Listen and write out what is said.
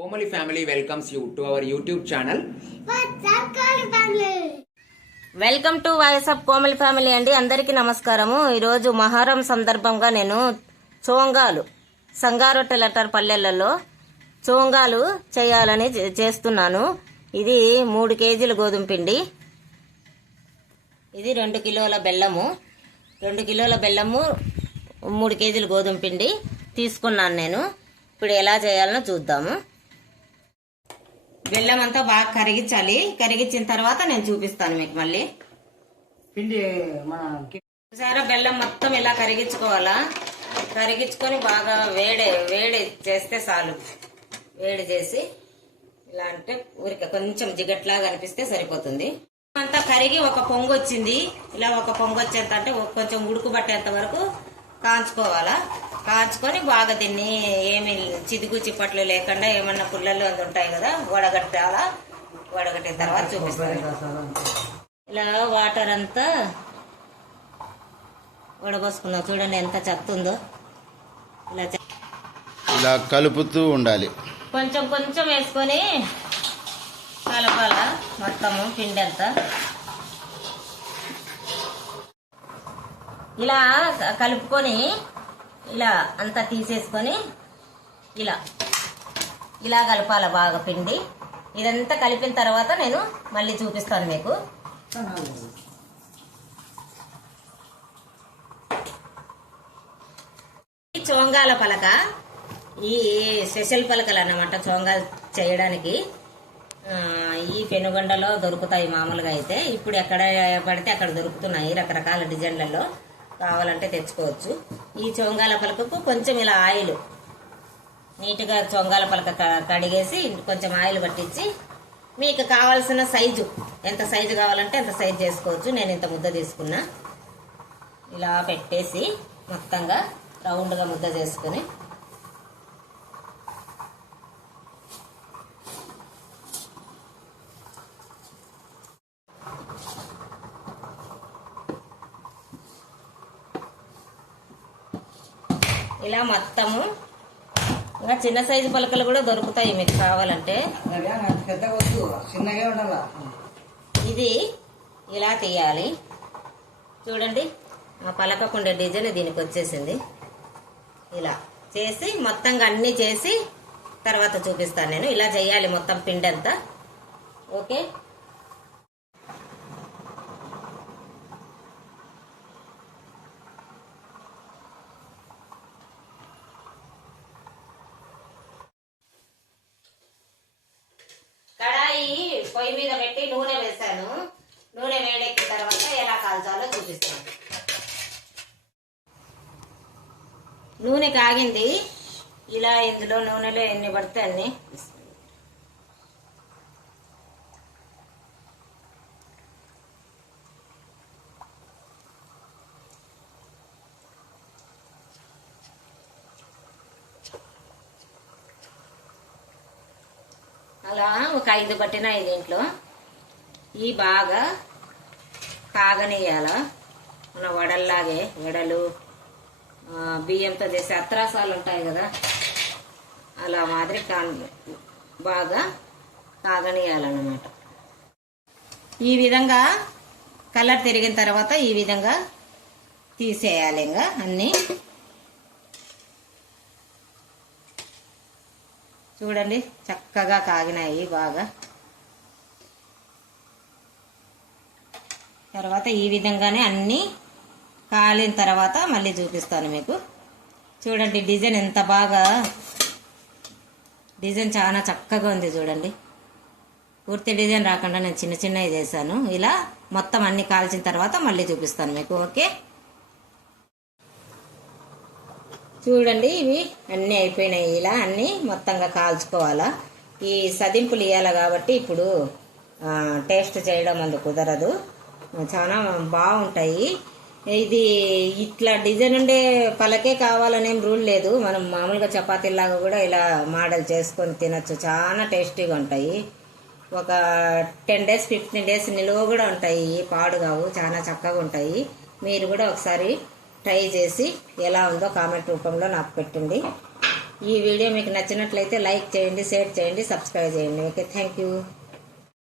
Komali family welcomes you to our YouTube channel. Welcome to voice of Komali family అండి. అందరికీ నమస్కారము. ఈరోజు మహారం సందర్భంగా నేను చోంగాలు సంగారొట్టెలటర్ పల్లెలలో చోంగాలు చేయాలని చే- చేస్తున్నాను. ఇది మూడు కేజీల గోధుమ పిండి. ఇది రెండు కిలోల బెల్లము. రెండు కిలోల బెల్లము మూడు కేజీల గోధుమ పిండి తీసుకున్నాను నేను. ఇప్పుడు ఎలా చేయాలనో చూద్దాము. బెల్లం అంతా బాగా కరిగించాలి. కరిగించిన తర్వాత నేను చూపిస్తాను మీకు మళ్ళీ. పిండి చూసారా? బెల్లం మొత్తం ఇలా కరిగించుకోవాలా? కరిగించుకొని బాగా వేడి వేడి చేస్తే చాలు. వేడి చేసి ఇలా అంటే ఊరికే కొంచెం జిగట్లాగా అనిపిస్తే సరిపోతుంది. అంతా కరిగి ఒక పొంగు వచ్చింది. ఇలా ఒక పొంగు వచ్చేంత అంటే కొంచెం ఉడుకు పట్టేంత వరకు కాంచుకోవాలా? కాంచుకొని బాగా దీన్ని ఏమి చిదుగు చిప్పట్లు లేకుండా ఏమన్నా పుల్లలు అది ఉంటాయి కదా వడగట్టాలా. వడగట్టిన తర్వాత చూపిస్తాను. ఇలా వాటర్ అంతా వడబోసుకున్నాం చూడండి ఎంత చెత్త ఉందో ఇలా ఇలా కలుపుతూ ఉండాలి. కొంచెం కొంచెం వేసుకొని కలపాల మొత్తము పిండి అంతా ఇలా కలుపుకొని ఇలా అంతా తీసేసుకొని ఇలా ఇలా కలపాల బాగా పిండి. ఇదంతా కలిపిన తర్వాత నేను మళ్ళీ చూపిస్తాను మీకు. ఈ చోంగాల పలక ఈ స్పెషల్ పలకలు అన్నమాట చోంగాలు చేయడానికి. ఈ పెనుగొండలో దొరుకుతాయి మామూలుగా అయితే. ఇప్పుడు ఎక్కడ పడితే అక్కడ దొరుకుతున్నాయి రకరకాల డిజైన్లలో. కావాలంటే తెచ్చుకోవచ్చు. ఈ చొంగాల పలకకు కొంచెం ఇలా ఆయిల్. నీట్గా చొంగాల పలక కడిగేసి కొంచెం ఆయిల్ పట్టించి మీకు కావాల్సిన సైజు ఎంత సైజు కావాలంటే అంత సైజు చేసుకోవచ్చు. నేను ఇంత ముద్ద తీసుకున్నా. ఇలా పెట్టేసి మొత్తంగా రౌండ్గా ముద్ద చేసుకుని ఇలా మొత్తము. ఇంకా చిన్న సైజు పలకలు కూడా దొరుకుతాయి మీకు కావాలంటే. ఇది ఇలా తీయాలి. చూడండి ఆ పలకకుండే డిజైన్ దీనికి వచ్చేసింది. ఇలా చేసి మొత్తంగా అన్నీ చేసి తర్వాత చూపిస్తాను నేను. ఇలా చేయాలి మొత్తం పిండి అంతా ఓకే? పొయ్యి మీద పెట్టి నూనె వేసాను నూనె వేడెక్కిన తర్వాత ఎలా కాల్చాలో చూపిస్తాను. నూనె కాగింది. ఇలా ఇందులో నూనెలో ఎన్ని పడితే అన్ని అలా ఒక ఐదు పట్టిన దీంట్లో ఈ బాగా కాగనేయాల. మన వడల్లాగే వడలు బియ్యంతో చేసే అత్రాసాలు ఉంటాయి కదా. అలా మాదిరి కా బాగా కాగనేయాలన్నమాట. ఈ విధంగా కలర్ తిరిగిన తర్వాత ఈ విధంగా తీసేయాలి ఇంకా అన్నీ. చూడండి చక్కగా కాగినాయి బాగా. తర్వాత ఈ విధంగానే అన్నీ కాలిన తర్వాత మళ్ళీ చూపిస్తాను మీకు. చూడండి డిజైన్ ఎంత బాగా. డిజైన్ చాలా చక్కగా ఉంది చూడండి. పూర్తి డిజైన్ రాకుండా నేను చిన్న చిన్నవి చేశాను. ఇలా మొత్తం అన్ని కాల్చిన తర్వాత మళ్ళీ చూపిస్తాను మీకు ఓకే? చూడండి ఇవి అన్నీ అయిపోయినాయి. ఇలా అన్నీ మొత్తంగా కాల్చుకోవాలా? ఈ సదింపులు ఇవ్వాలి కాబట్టి ఇప్పుడు టేస్ట్ చేయడం అందుకు కుదరదు. చాలా బాగుంటాయి. ఇది ఇట్లా డిజైన్ ఉండే పలకే కావాలనేం రూల్ లేదు. మనం మామూలుగా చపాతీలాగా కూడా ఇలా మోడల్ చేసుకొని తినచ్చు. చాలా టేస్టీగా ఉంటాయి. ఒక టెన్ డేస్ ఫిఫ్టీన్ డేస్ నిలువ కూడా ఉంటాయి. పాడు కావు చాలా చక్కగా ఉంటాయి. మీరు కూడా ఒకసారి ట్రై చేసి ఎలా ఉందో కామెంట్ రూపంలో నాకు పెట్టండి. ఈ వీడియో మీకు నచ్చినట్లయితే లైక్ చేయండి షేర్ చేయండి సబ్స్క్రైబ్ చేయండి. Okay thank you.